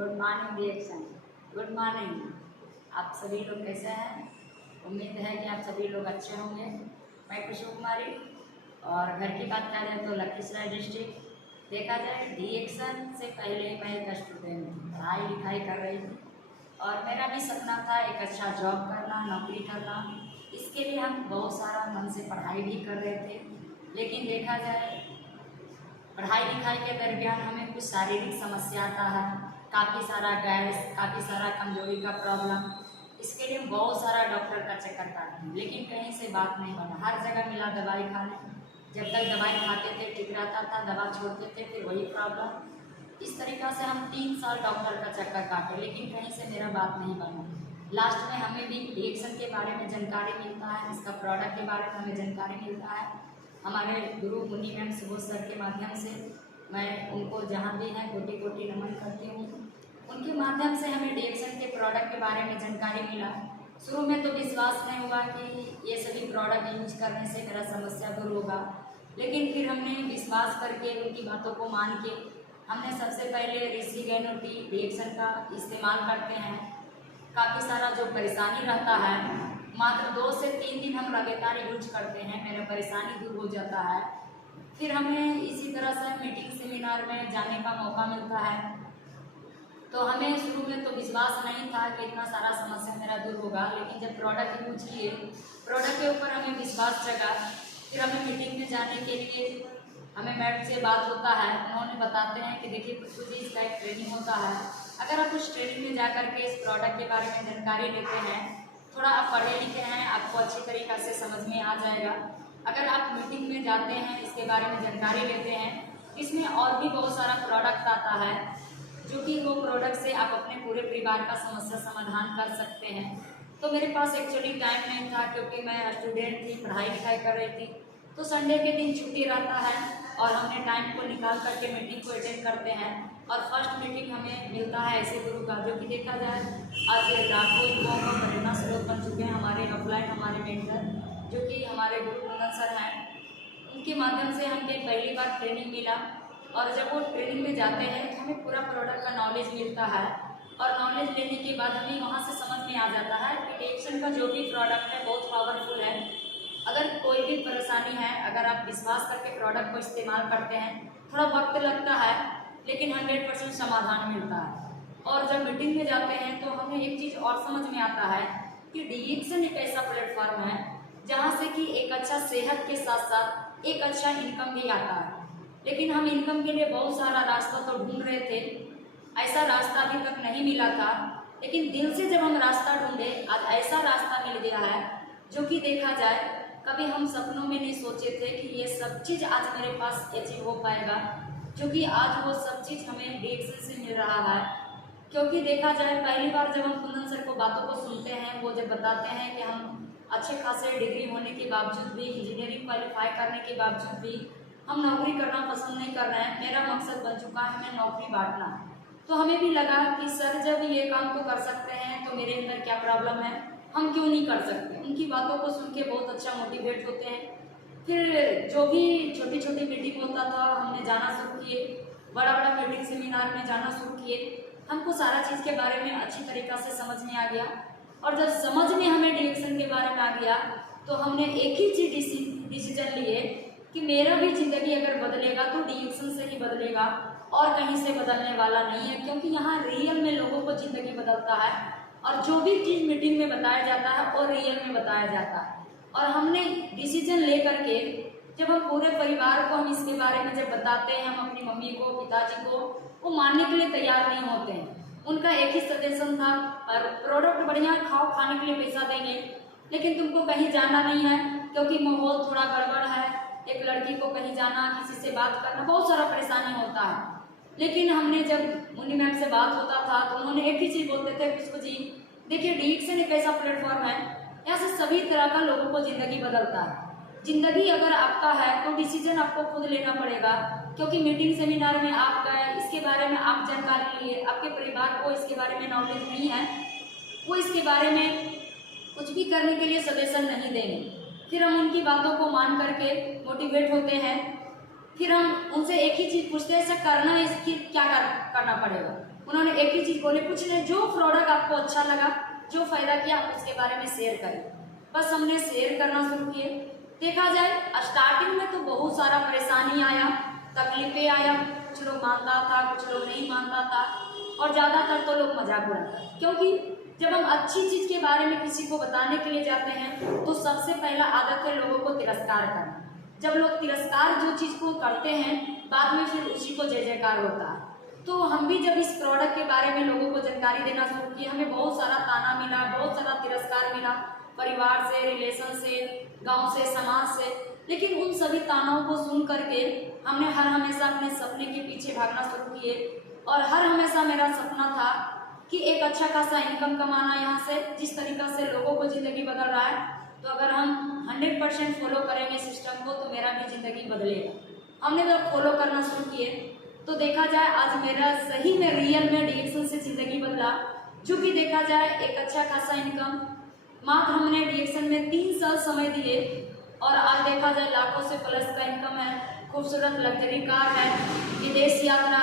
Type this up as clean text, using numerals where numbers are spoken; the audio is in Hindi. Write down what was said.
Good morning reaction. Good morning. आप सभी लोग कैसे हैं? उम्मीद है कि आप सभी लोग अच्छे होंगे। मैं खुशबू कुमारी और घर की बात करें तो लखीसराय डिस्ट्रिक्ट। देखा जाए रिएक्शन से पहले मैं एक स्टूडेंट थी, पढ़ाई लिखाई कर रही थी और मेरा भी सपना था एक अच्छा जॉब करना, नौकरी करना। इसके लिए हम बहुत सारा मन से पढ़ाई भी कर रहे थे, लेकिन देखा जाए पढ़ाई लिखाई के दरमियान हमें कुछ शारीरिक समस्या आता है, काफ़ी सारा गैस, काफ़ी सारा कमजोरी का प्रॉब्लम। इसके लिए हम बहुत सारा डॉक्टर का चक्कर काटते हैं, लेकिन कहीं से बात नहीं बना। हर जगह मिला दवाई खाने, जब तक दवाई खाते थे ठीक रहता था, दवा छोड़ते थे फिर वही प्रॉब्लम। इस तरीक़ा से हम 3 साल डॉक्टर का चक्कर काटे, लेकिन कहीं से मेरा बात नहीं बना। लास्ट में हमें भी रिएक्शन के बारे में जानकारी मिलता है, इसका प्रोडक्ट के बारे में हमें जानकारी मिलता है हमारे गुरु मुनि मैम सुबोध सर के माध्यम से। मैं उनको जहाँ भी हैं कोटि कोटि नमन करती हूँ। उनके माध्यम से हमें रिएक्शन के प्रोडक्ट के बारे में जानकारी मिला। शुरू में तो विश्वास नहीं हुआ कि ये सभी प्रोडक्ट यूज करने से मेरा समस्या दूर होगा, लेकिन फिर हमने विश्वास करके उनकी बातों को मान के हमने सबसे पहले ऋषि गैनो टी रिएक्शन का इस्तेमाल करते हैं। काफ़ी सारा जो परेशानी रहता है, मात्र 2 से 3 दिन हम लगातार यूज करते हैं, मेरा परेशानी दूर हो जाता है। फिर हमें इसी तरह से मीटिंग सेमिनार में जाने का मौका मिलता है। तो हमें शुरू में तो विश्वास नहीं था कि इतना सारा समस्या मेरा दूर होगा, लेकिन जब प्रोडक्ट यूज किए, प्रोडक्ट के ऊपर हमें विश्वास जगा। फिर हमें मीटिंग में जाने के लिए हमें मैम से बात होता है, उन्होंने बताते हैं कि देखिए कुछ भी इसका एक ट्रेनिंग होता है। अगर आप उस ट्रेनिंग में जा के इस प्रोडक्ट के बारे में जानकारी लेते हैं, थोड़ा आप पढ़े लिखे हैं, आपको अच्छी तरीक़ा से समझ में आ जाएगा। अगर आप मीटिंग में जाते हैं, इसके बारे में जानकारी लेते हैं, इसमें और भी बहुत सारा प्रोडक्ट आता है, जो कि वो प्रोडक्ट से आप अपने पूरे परिवार का समस्या समाधान कर सकते हैं। तो मेरे पास एक्चुअली टाइम नहीं था, क्योंकि मैं स्टूडेंट थी, पढ़ाई लिखाई कर रही थी। तो संडे के दिन छुट्टी रहता है और हमने टाइम को निकाल करके मीटिंग को अटेंड करते हैं। और फर्स्ट मीटिंग हमें मिलता है ऐसे गुरु का, जो कि देखा जाए आज लाखों युवाओं का प्रेरणा स्रोत बन चुके हैं हमारे ऑफलाइन, हमारे मेंटर, जो कि हमारे गुरु कुंदन सर हैं। उनके माध्यम से हमें पहली बार ट्रेनिंग मिला, और जब वो ट्रेनिंग में जाते हैं तो हमें पूरा प्रोडक्ट का नॉलेज मिलता है। और नॉलेज लेने के बाद हमें वहाँ से समझ में आ जाता है कि रिएक्शन का जो भी प्रोडक्ट है बहुत पावरफुल है। अगर कोई भी परेशानी है, अगर आप विश्वास करके प्रोडक्ट को इस्तेमाल करते हैं, थोड़ा वक्त लगता है लेकिन 100% समाधान मिलता है। और जब मीटिंग में जाते हैं तो हमें एक चीज़ और समझ में आता है कि रिएक्शन एक ऐसा प्लेटफॉर्म है जहाँ से कि एक अच्छा सेहत के साथ साथ एक अच्छा इनकम भी आता है। लेकिन हम इनकम के लिए बहुत सारा रास्ता तो ढूंढ रहे थे, ऐसा रास्ता अभी तक नहीं मिला था। लेकिन दिल से जब हम रास्ता ढूंढे, आज ऐसा रास्ता मिल गया है जो कि देखा जाए कभी हम सपनों में नहीं सोचे थे कि ये सब चीज़ आज मेरे पास अचीव हो पाएगा, जो कि आज वो सब चीज़ हमें रिएक्शन से मिल रहा है। क्योंकि देखा जाए पहली बार जब हम कुंदन सर को बातों को सुनते हैं, वो जब बताते हैं कि हम अच्छे खासे डिग्री होने के बावजूद भी, इंजीनियरिंग क्वालिफाई करने के बावजूद भी हम नौकरी करना पसंद नहीं कर रहे हैं, मेरा मकसद बन चुका है हमें नौकरी बांटना। तो हमें भी लगा कि सर जब ये काम तो कर सकते हैं तो मेरे अंदर क्या प्रॉब्लम है, हम क्यों नहीं कर सकते। उनकी बातों को सुन के बहुत अच्छा मोटिवेट होते हैं। फिर जो भी छोटी छोटी मीटिंग होता था हमने जाना शुरू किए, बड़ा बड़ा मीटिंग सेमिनार में जाना शुरू किए। हमको सारा चीज़ के बारे में अच्छी तरीक़ा से समझ में आ गया। और जब समझ में हमें रिएक्शन के बारे में आ गया तो हमने एक ही चीज़ डिसीजन लिए कि मेरा भी ज़िंदगी अगर बदलेगा तो रिएक्शन से ही बदलेगा और कहीं से बदलने वाला नहीं है। क्योंकि यहाँ रियल में लोगों को ज़िंदगी बदलता है, और जो भी चीज़ मीटिंग में बताया जाता है और रियल में बताया जाता है। और हमने डिसीजन ले करके जब हम पूरे परिवार को हम इसके बारे में जब बताते हैं, हम अपनी मम्मी को, पिताजी को, वो मानने के लिए तैयार नहीं होते हैं। उनका एक ही सजेशन था, और प्रोडक्ट बढ़िया खाओ, खाने के लिए पैसा देंगे, लेकिन तुमको कहीं जाना नहीं है क्योंकि माहौल थोड़ा गड़बड़ है, एक लड़की को कहीं जाना, किसी से बात करना, बहुत सारा परेशानी होता है। लेकिन हमने जब मुनि मैम से बात होता था तो उन्होंने एक ही चीज़ बोलते थे, खुशबू जी देखिए रिएक्शन एक ऐसा प्लेटफॉर्म है, यहाँ से सभी तरह का लोगों को ज़िंदगी बदलता है। ज़िंदगी अगर आपका है तो डिसीजन आपको खुद लेना पड़ेगा। क्योंकि मीटिंग सेमिनार में आप गए, इसके बारे में आप जानकारी लिए, आपके परिवार को इसके बारे में नॉलेज नहीं है, वो इसके बारे में कुछ भी करने के लिए सजेशन नहीं देंगे। फिर हम उनकी बातों को मान करके मोटिवेट होते हैं। फिर हम उनसे एक ही चीज़ पूछते हैं, ऐसा करना है इसकी क्या करना पड़ेगा। उन्होंने एक ही चीज़ बोले, कुछ नहीं, जो प्रोडक्ट आपको अच्छा लगा, जो फायदा किया, आप उसके बारे में शेयर करें। बस हमने शेयर करना शुरू किए। देखा जाए स्टार्टिंग में तो बहुत सारा परेशानी आया, तकलीफें आया, कुछ लोग मानता था, कुछ लोग नहीं मानता था, और ज़्यादातर तो लोग मजाक उड़ाते, क्योंकि जब हम अच्छी चीज़ के बारे में किसी को बताने के लिए जाते हैं तो सबसे पहला आदत है लोगों को तिरस्कार करना। जब लोग तिरस्कार जो चीज़ को करते हैं, बाद में फिर उसी को जय जयकार होता है। तो हम भी जब इस प्रोडक्ट के बारे में लोगों को जानकारी देना शुरू किए, हमें बहुत सारा ताना मिला, बहुत सारा तिरस्कार मिला, परिवार से, रिलेशन से, गांव से, समाज से। लेकिन उन सभी तानाओं को सुन करके हमने हर हमेशा अपने सपने के पीछे भागना शुरू किए, और हर हमेशा मेरा सपना था कि एक अच्छा खासा इनकम कमाना यहाँ से। जिस तरीक़ा से लोगों को ज़िंदगी बदल रहा है, तो अगर हम 100% फॉलो करेंगे सिस्टम को, तो मेरा भी ज़िंदगी बदलेगा। हमने जब फॉलो करना शुरू किए तो देखा जाए आज मेरा सही में रियल में डीएक्शन से ज़िंदगी बदला। जो कि देखा जाए एक अच्छा खासा इनकम, मात्र हमने डीएक्शन में 3 साल समय दिए, और आज देखा जाए लाखों से प्लस का इनकम है, खूबसूरत लग्जरी कार है, विदेश यात्रा,